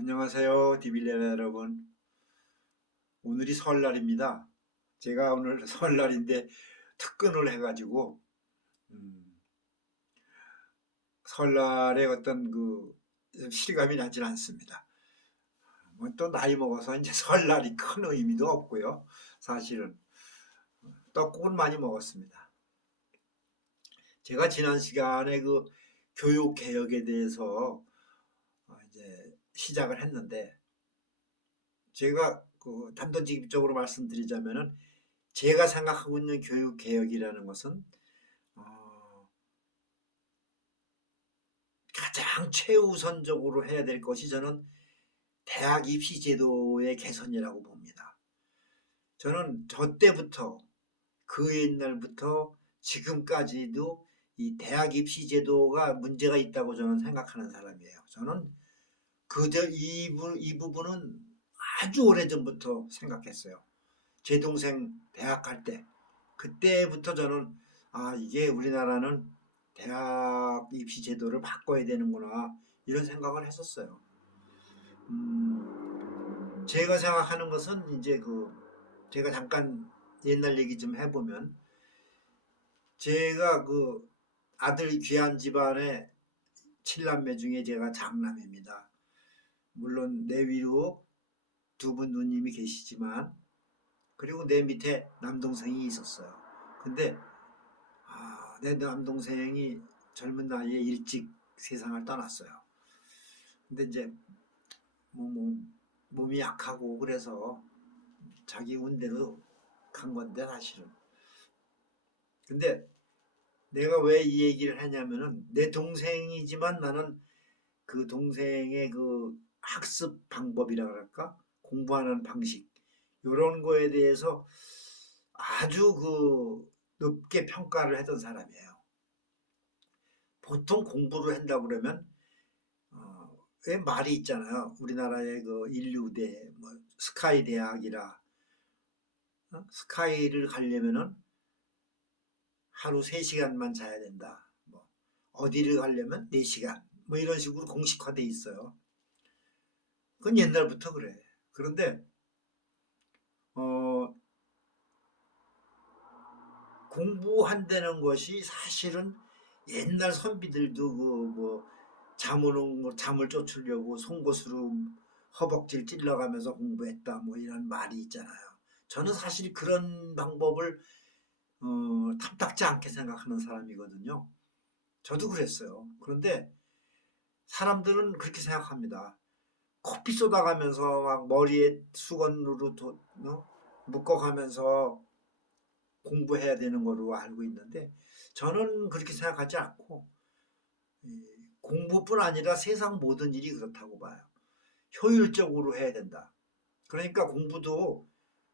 안녕하세요, 디빌레나 여러분. 오늘이 설날입니다. 제가 오늘 설날인데 특근을 해가지고 음, 설날에 어떤 실감이 나질 않습니다. 뭐 또 나이 먹어서 이제 설날이 큰 의미도 없고요. 사실은 떡국은 많이 먹었습니다. 제가 지난 시간에 교육 개혁에 대해서 이제 시작을 했는데 제가 단도직입적으로 말씀드리자면은 제가 생각하고 있는 교육 개혁이라는 것은 어, 가장 최우선적으로 해야 될 것이 저는 대학 입시 제도의 개선이라고 봅니다. 저는 저 때부터 그 옛날부터 지금까지도 이 대학 입시 제도가 문제가 있다고 저는 생각하는 사람이에요. 저는 이 부분은 아주 오래전부터 생각했어요. 제 동생 대학 갈 때, 그때부터 저는 이게 우리나라는 대학 입시 제도를 바꿔야 되는구나 이런 생각을 했었어요. 제가 생각하는 것은 이제 제가 잠깐 옛날 얘기 좀 해보면 제가 아들 귀한 집안의 칠남매 중에 제가 장남입니다. 물론 내 위로 두 분 누님이 계시지만 그리고 내 밑에 남동생이 있었어요. 근데 내 남동생이 젊은 나이에 일찍 세상을 떠났어요. 근데 이제 몸이 약하고 그래서 자기 운대로 간 건데 사실은. 근데 내가 왜 이 얘기를 하냐면은 내 동생이지만 나는 그 동생의 학습 방법이라 그럴까? 공부하는 방식 이런 거에 대해서 아주 높게 평가를 했던 사람이에요. 보통 공부를 한다고 그러면 왜 말이 있잖아요. 우리나라의 인류대 뭐 스카이 대학이라 스카이를 가려면은 하루 3시간만 자야 된다. 뭐 어디를 가려면 4시간. 뭐 이런 식으로 공식화돼 있어요. 그건 옛날부터 그래. 그런데 어, 공부한다는 것이 사실은 옛날 선비들도 잠을 쫓으려고 송곳으로 허벅지를 찔러가면서 공부했다 뭐 이런 말이 있잖아요. 저는 사실 그런 방법을 탐탁지 않게 생각하는 사람이거든요. 저도 그랬어요. 그런데 사람들은 그렇게 생각합니다. 커피 쏟아가면서 막 머리에 수건으로 묶어가면서 공부해야 되는 거로 알고 있는데 저는 그렇게 생각하지 않고 공부뿐 아니라 세상 모든 일이 그렇다고 봐요. 효율적으로 해야 된다. 그러니까 공부도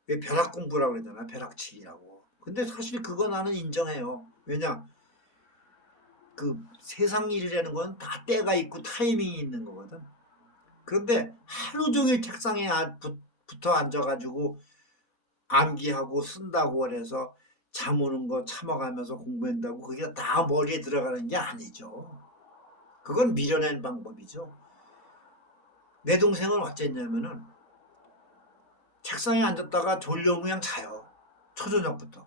왜 벼락 공부라고 그러잖아. 벼락치기라고. 근데 사실 그거 나는 인정해요. 왜냐? 세상 일이라는 건 다 때가 있고 타이밍이 있는 거거든. 그런데 하루 종일 책상에 붙어 앉아가지고 암기하고 쓴다고 그래서 잠 오는 거 참아가면서 공부한다고 그게 다 머리에 들어가는 게 아니죠. 그건 미련한 방법이죠. 내 동생은 어쨌냐면은 책상에 앉았다가 졸려면 그냥 자요. 초저녁부터.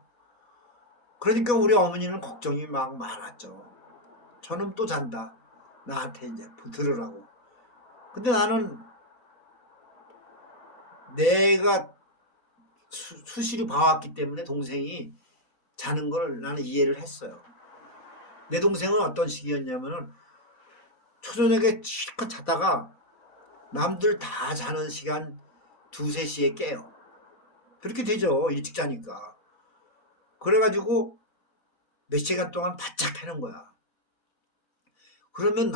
그러니까 우리 어머니는 걱정이 막 많았죠. 저놈 또 잔다. 나한테 이제 들으라고. 근데 나는 내가 수시로 봐왔기 때문에 동생이 자는 걸 나는 이해를 했어요. 내 동생은 어떤 식이었냐면은 초저녁에 실컷 자다가 남들 다 자는 시간 2, 3시에 깨요. 그렇게 되죠. 일찍 자니까. 그래가지고 몇 시간 동안 바짝 하는 거야. 그러면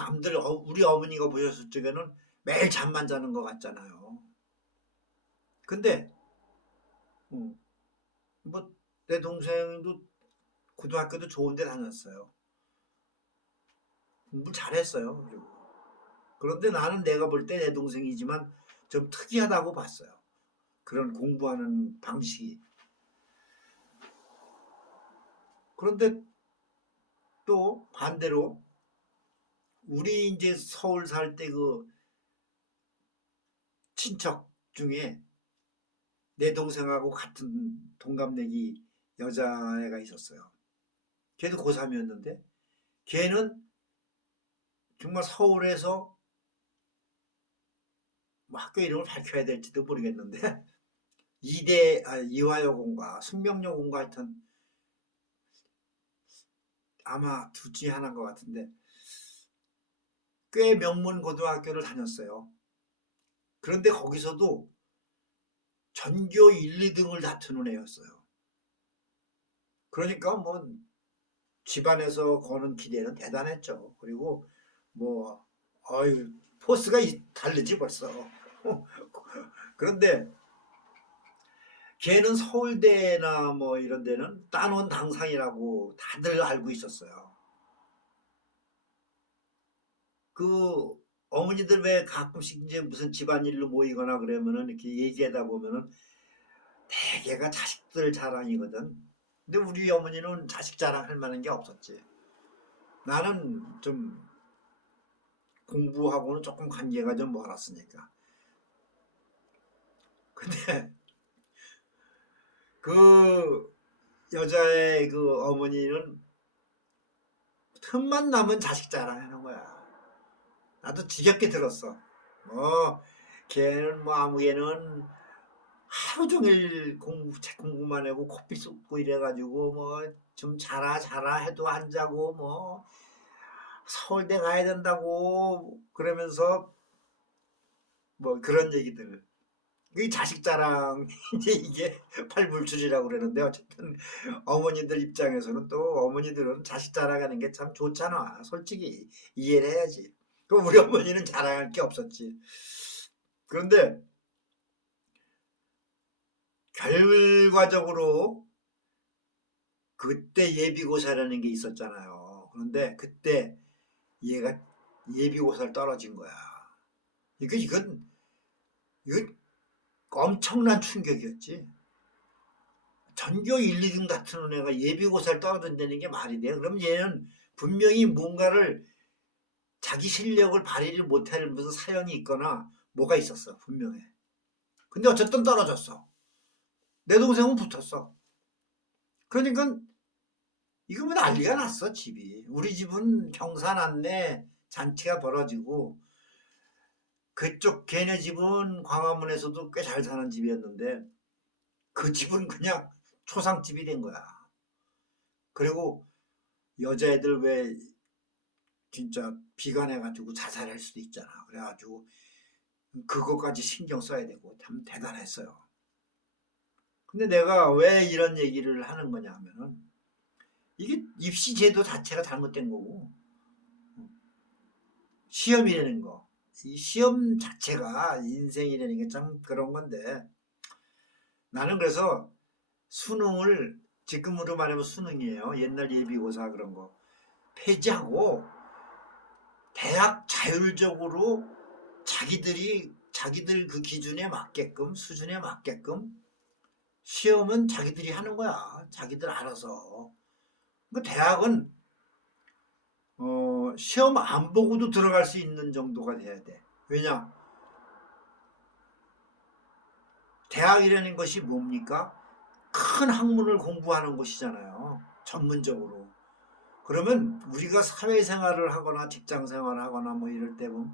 우리 어머니가 보셨을 적에는 매일 잠만 자는 것 같잖아요. 근데, 어, 뭐, 내 동생도 고등학교도 좋은 데 다녔어요. 공부 잘했어요. 그리고. 그런데 나는 내가 볼 때 내 동생이지만 좀 특이하다고 봤어요. 그런 공부하는 방식이. 그런데 또 반대로 우리 이제 서울 살 때 친척 중에 내 동생하고 같은 동갑내기 여자애가 있었어요. 걔도 고3이었는데 걔는 정말 서울에서 뭐 학교 이름을 밝혀야 될지도 모르겠는데 이화여고인가 숙명여고인가 하여튼 아마 둘 중에 하나인 것 같은데 꽤 명문 고등학교를 다녔어요. 그런데 거기서도 전교 1, 2등을 다투는 애였어요. 그러니까 뭐 집안에서 거는 기대는 대단했죠. 그리고 뭐 어유 포스가 다르지 벌써. 그런데 걔는 서울대나 뭐 이런 데는 따놓은 당상이라고 다들 알고 있었어요. 그 어머니들 왜 가끔씩 이제 무슨 집안일로 모이거나 그러면은 이렇게 얘기하다 보면은 대개가 자식들 자랑이거든. 근데 우리 어머니는 자식 자랑할 만한 게 없었지. 나는 좀 공부하고는 조금 관계가 좀 멀었으니까. 근데 그 여자의 그 어머니는 틈만 나면 자식 자랑하는 거야. 나도 지겹게 들었어. 걔는 뭐 아무 얘는 하루 종일 책 공부만 하고 코피 쏟고 이래가지고 뭐 좀 자라 해도 안 자고 뭐 서울대 가야 된다고 그러면서 뭐 그런 얘기들. 이 자식 자랑 이제 이게 팔불출이라고 그러는데 어쨌든 어머니들 입장에서는 또 어머니들은 자식 자랑하는 게 참 좋잖아. 솔직히 이해를 해야지. 그럼 우리 어머니는 자랑할 게 없었지. 그런데 결과적으로 그때 예비고사라는 게 있었잖아요. 그런데 그때 얘가 예비고사를 떨어진 거야. 이건 엄청난 충격이었지. 전교 1, 2등 다투는 애가 예비고사를 떨어진다는 게 말이 돼. 그럼 얘는 분명히 뭔가를 자기 실력을 발휘를 못할 무슨 사연이 있거나 뭐가 있었어. 분명해. 근데 어쨌든 떨어졌어. 내 동생은 붙었어. 그러니까 이거 뭐 난리가 났어 집이. 우리 집은 경사 났네 잔치가 벌어지고 그쪽 걔네 집은 광화문에서도 꽤 잘 사는 집이었는데 그 집은 그냥 초상집이 된 거야. 그리고 여자애들 왜 진짜 비관해가지고 자살할 수도 있잖아. 그래가지고 그거까지 신경 써야 되고 참 대단했어요. 근데 내가 왜 이런 얘기를 하는 거냐 하면은 이게 입시 제도 자체가 잘못된 거고 시험이라는 거. 이 시험 자체가 인생이라는 게 참 그런 건데 나는 그래서 수능을 지금으로 말하면 수능이에요. 옛날 예비고사 그런 거 폐지하고 대학 자율적으로 자기들 그 기준에 맞게끔 수준에 맞게끔 시험은 자기들이 하는 거야. 자기들 알아서. 그 대학은 시험 안 보고도 들어갈 수 있는 정도가 돼야 돼. 왜냐? 대학이라는 것이 뭡니까? 큰 학문을 공부하는 곳이잖아요. 전문적으로. 그러면 우리가 사회생활을 하거나 직장생활을 하거나 뭐 이럴 때 보면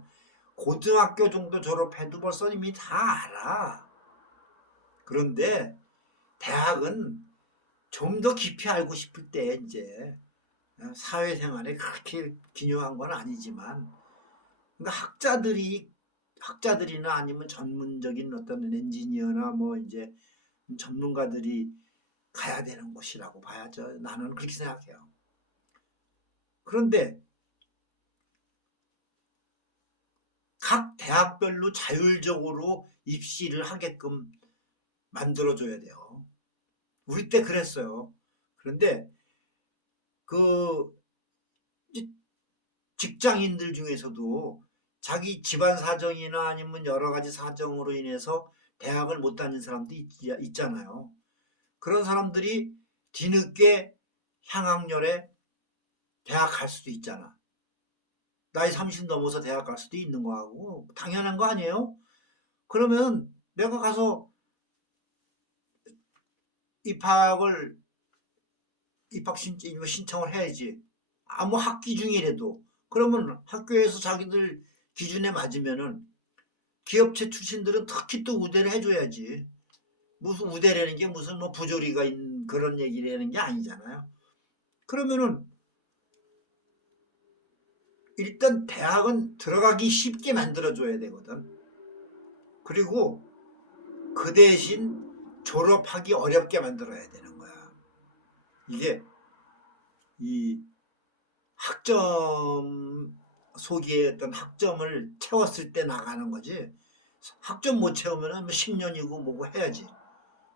고등학교 정도 졸업해도 벌써 이미 다 알아. 그런데 대학은 좀 더 깊이 알고 싶을 때 이제 사회생활에 그렇게 기묘한 건 아니지만 그러니까 학자들이나 아니면 전문적인 어떤 엔지니어나 뭐 이제 전문가들이 가야 되는 곳이라고 봐야죠. 나는 그렇게 생각해요. 그런데 각 대학별로 자율적으로 입시를 하게끔 만들어줘야 돼요. 우리 때 그랬어요. 그런데 그 직장인들 중에서도 자기 집안 사정이나 아니면 여러 가지 사정으로 인해서 대학을 못 다닌 사람도 있잖아요. 그런 사람들이 뒤늦게 향학열에 대학 갈 수도 있잖아. 나이 30 넘어서 대학 갈 수도 있는 거하고 당연한 거 아니에요? 그러면 내가 가서 입학을 신청을 해야지. 아무 학기 중이라도. 그러면 학교에서 자기들 기준에 맞으면은 기업체 출신들은 특히 또 우대를 해줘야지. 무슨 우대라는 게 무슨 뭐 부조리가 있는 그런 얘기라는 게 아니잖아요. 그러면은 일단 대학은 들어가기 쉽게 만들어줘야 되거든. 그리고 그 대신 졸업하기 어렵게 만들어야 되는 거야. 이게 이 학점 속에 어떤 학점을 채웠을 때 나가는 거지. 학점 못 채우면은 뭐 10년이고 뭐고 해야지.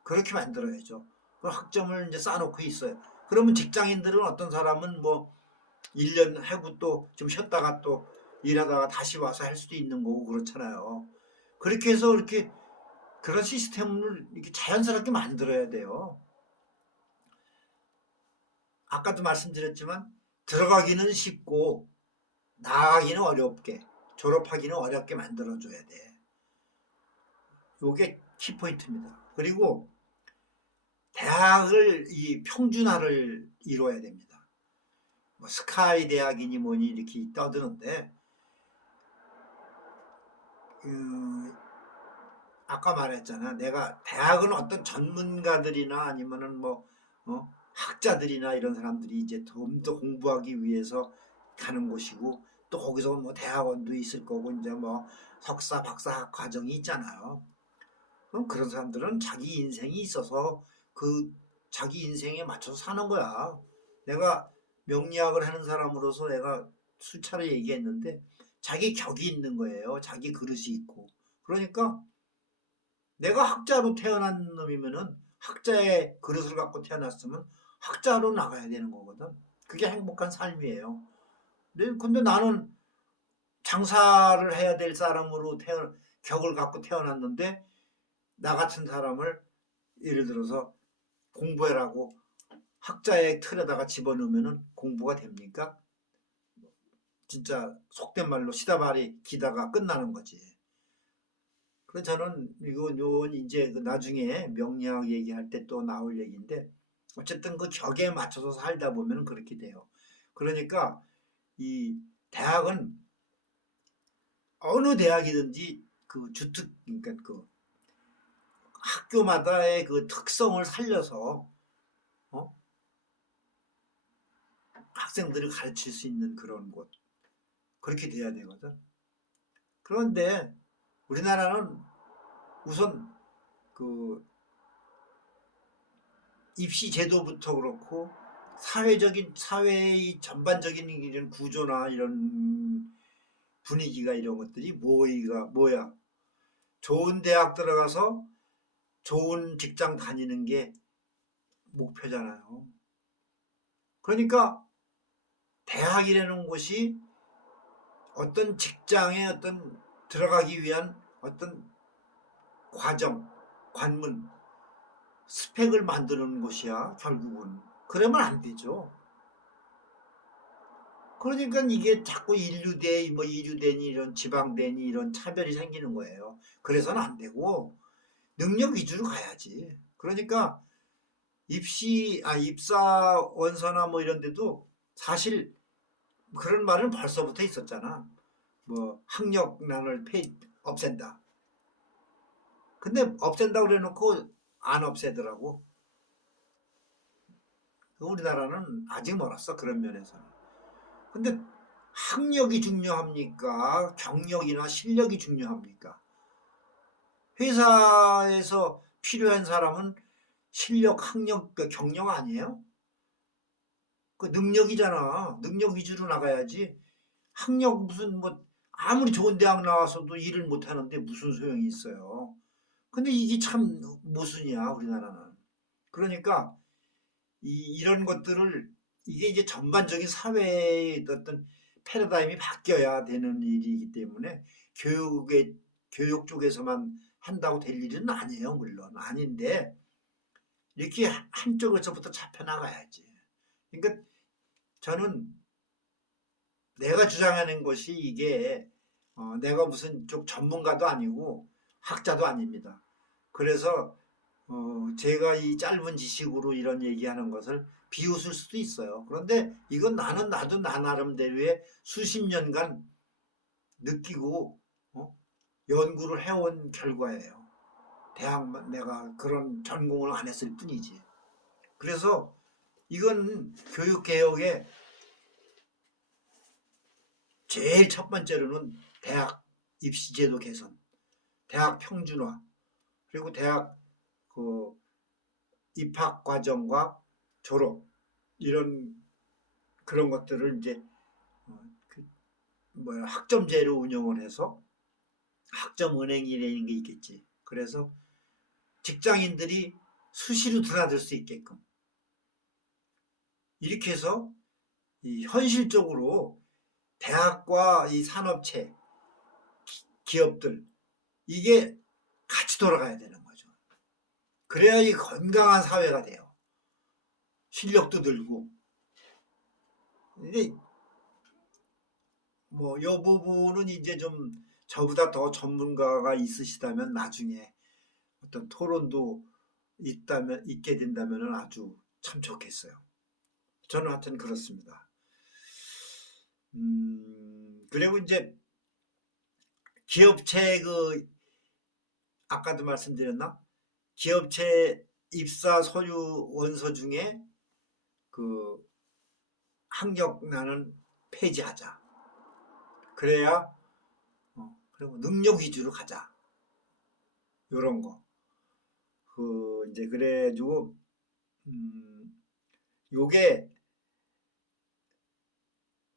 그렇게 만들어야죠. 그 학점을 이제 쌓아놓고 있어요. 그러면 직장인들은 어떤 사람은 뭐 1년 하고 또 좀 쉬었다가 또 일하다가 다시 와서 할 수도 있는 거고 그렇잖아요. 그렇게 해서 이렇게 그런 시스템을 이렇게 자연스럽게 만들어야 돼요. 아까도 말씀드렸지만 들어가기는 쉽고 나가기는 어렵게, 졸업하기는 어렵게 만들어줘야 돼. 요게 키포인트입니다. 그리고 대학을 이 평준화를 이루어야 됩니다. 뭐 스카이 대학이니 뭐니 이렇게 떠드는데 아까 말했잖아. 내가 대학은 어떤 전문가들이나 아니면은 뭐 학자들이나 이런 사람들이 이제 좀 더 공부하기 위해서 가는 곳이고 또 거기서 뭐 대학원도 있을 거고 이제 뭐 석사, 박사 과정이 있잖아요. 그럼 그런 사람들은 자기 인생이 있어서 그 자기 인생에 맞춰서 사는 거야. 내가 명리학을 하는 사람으로서 내가 수차례 얘기했는데 자기 격이 있는 거예요. 자기 그릇이 있고. 그러니까 내가 학자로 태어난 놈이면은 학자의 그릇을 갖고 태어났으면 학자로 나가야 되는 거거든. 그게 행복한 삶이에요. 근데 나는 장사를 해야 될 사람으로 격을 갖고 태어났는데 나 같은 사람을 예를 들어서 공부해라고 학자의 틀에다가 집어넣으면 공부가 됩니까? 진짜 속된 말로 시다발이 기다가 끝나는 거지. 그래서 저는 이건 이제 그 나중에 명리학 얘기할 때 또 나올 얘기인데 어쨌든 그 격에 맞춰서 살다 보면 그렇게 돼요. 그러니까 이 대학은 어느 대학이든지 그 주특 그러니까 그 학교마다의 그 특성을 살려서 어? 학생들을 가르칠 수 있는 그런 곳 그렇게 돼야 되거든. 그런데 우리나라는 우선 그 입시 제도부터 그렇고 사회의 전반적인 이런 구조나 이런 분위기가 이런 것들이 뭐야? 좋은 대학 들어가서 좋은 직장 다니는 게 목표잖아요. 그러니까 대학이라는 곳이 어떤 직장에 어떤 들어가기 위한 어떤 과정, 관문, 스펙을 만드는 곳이야, 결국은. 그러면 안 되죠. 그러니까 이게 자꾸 인류대, 뭐 이류대니 이런 지방대니 이런 차별이 생기는 거예요. 그래서는 안 되고 능력 위주로 가야지. 그러니까 입사 원서나 뭐 이런 데도 사실 그런 말은 벌써부터 있었잖아. 뭐 학력난을 없앤다. 근데 없앤다고 그래놓고 안 없애더라고. 우리나라는 아직 멀었어 그런 면에서는. 근데 학력이 중요합니까? 경력이나 실력이 중요합니까? 회사에서 필요한 사람은 실력, 학력, 경력 아니에요? 그 능력이잖아. 능력 위주로 나가야지. 학력 무슨 뭐 아무리 좋은 대학 나와서도 일을 못 하는데 무슨 소용이 있어요. 근데 이게 참 모순이야, 우리나라는. 그러니까 이런 것들을 이게 이제 전반적인 사회의 어떤 패러다임이 바뀌어야 되는 일이기 때문에 교육 쪽에서만 한다고 될 일은 아니에요, 물론 아닌데 이렇게 한쪽에서부터 잡혀나가야지. 그러니까 저는 내가 주장하는 것이 이게 내가 무슨 쪽 전문가도 아니고 학자도 아닙니다. 그래서 제가 이 짧은 지식으로 이런 얘기하는 것을 비웃을 수도 있어요. 그런데 이건 나도 나 나름대로의 수십 년간 느끼고 연구를 해온 결과예요. 내가 그런 전공을 안 했을 뿐이지. 그래서 이건 교육개혁의 제일 첫 번째로는 대학 입시제도 개선, 대학 평준화, 그리고 대학 그 입학 과정과 졸업 이런 그런 것들을 이제 학점제로 운영을 해서 학점 은행이라는 게 있겠지. 그래서 직장인들이 수시로 드나들 수 있게끔 이렇게 해서 이 현실적으로 대학과 이 산업체, 기업들 이게 같이 돌아가야 되는 거죠. 그래야 이 건강한 사회가 돼요. 실력도 늘고. 근데 뭐 이 부분은 이제 좀 저보다 더 전문가가 있으시다면 나중에 어떤 토론도 있게 된다면 아주 참 좋겠어요. 저는 하여튼 그렇습니다. 그리고 이제 기업체 아까도 말씀드렸나? 기업체 입사 서류 원서 중에 학력나는 폐지하자. 그래야 그리고 능력 위주로 가자. 요런 거. 이제 그래가지고 요게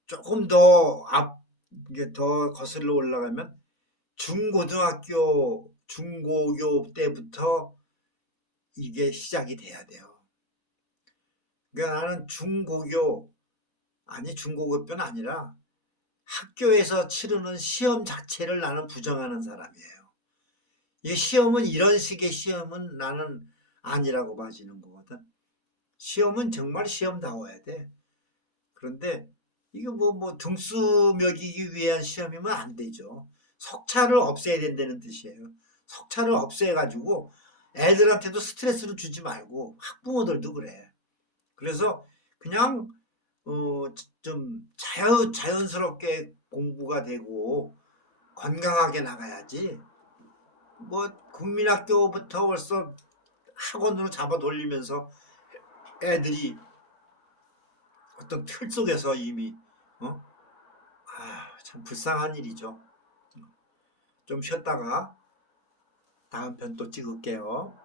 조금 이게 더 거슬러 올라가면 중고등학교, 중고교 때부터 이게 시작이 돼야 돼요. 그러니까 나는 중고교뿐 아니라 학교에서 치르는 시험 자체를 나는 부정하는 사람이에요. 이 시험은 이런 식의 시험은 나는 아니라고 봐지는 거거든. 시험은 정말 시험다워야 돼. 그런데 이게 등수 매기기 위한 시험이면 안 되죠. 석차를 없애야 된다는 뜻이에요. 석차를 없애가지고 애들한테도 스트레스를 주지 말고 학부모들도 그래. 그래서 그냥 좀 자연스럽게 공부가 되고 건강하게 나가야지. 국민학교부터 벌써 학원으로 잡아 돌리면서 애들이 어떤 틀 속에서 이미 참 불쌍한 일이죠. 좀 쉬었다가 다음 편 또 찍을게요.